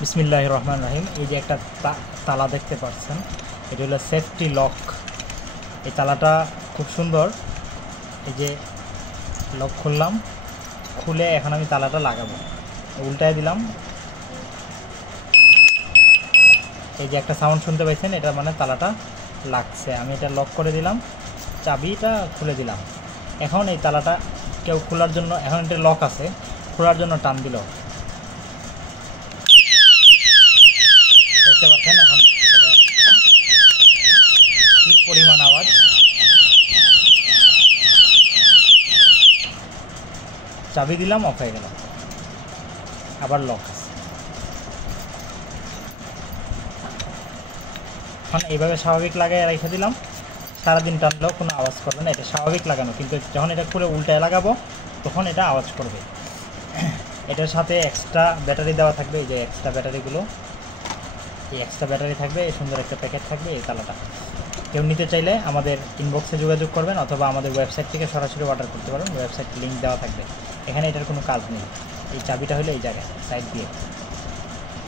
বিসমিল্লাহির রহমানির রহিম। এই যে একটা তালা দেখতে পাচ্ছেন, এটা হলো সেফটি লক। এই তালাটা খুব সুন্দর। এই যে লক খুললাম, খুলে এখন আমি তালাটা লাগাবো। উল্টায় দিলাম, এই যে একটা সাউন্ড শুনতে পাইছেন, এটা মানে তালাটা লাগছে। আমি এটা লক করে দিলাম, চাবিটা খুলে দিলাম। এখন এই তালাটা কেউ খোলার জন্য, এখন এটা লক আছে, খোলার জন্য টান দিল, দেখতে পাচ্ছেন এখন কি পরিমাণ আওয়াজ। চাবি দিলাম, অফ হয়ে গেল, আবার লক আছে। এখন এইভাবে স্বাভাবিক লাগাই রেখে দিলাম, সারাদিন টানলেও কোনো আওয়াজ করবে না। এটা স্বাভাবিক লাগানো, কিন্তু যখন এটা খুলে উল্টায় লাগাবো তখন এটা আওয়াজ করবে। এটার সাথে এক্সট্রা ব্যাটারি দেওয়া থাকবে, এই যে এক্সট্রা ব্যাটারিগুলো, এই এক্সট্রা ব্যাটারি থাকবে, এই সুন্দর একটা প্যাকেট থাকবে। এই তালাটা কেউ নিতে চাইলে আমাদের ইনবক্সে যোগাযোগ করবেন, অথবা আমাদের ওয়েবসাইট থেকে সরাসরি অর্ডার করতে পারবেন। ওয়েবসাইট লিঙ্ক দেওয়া থাকবে। এখানে এটার কোনো কাজ নেই। এই চাবিটা হলো এই জায়গায় সাইড দিয়ে।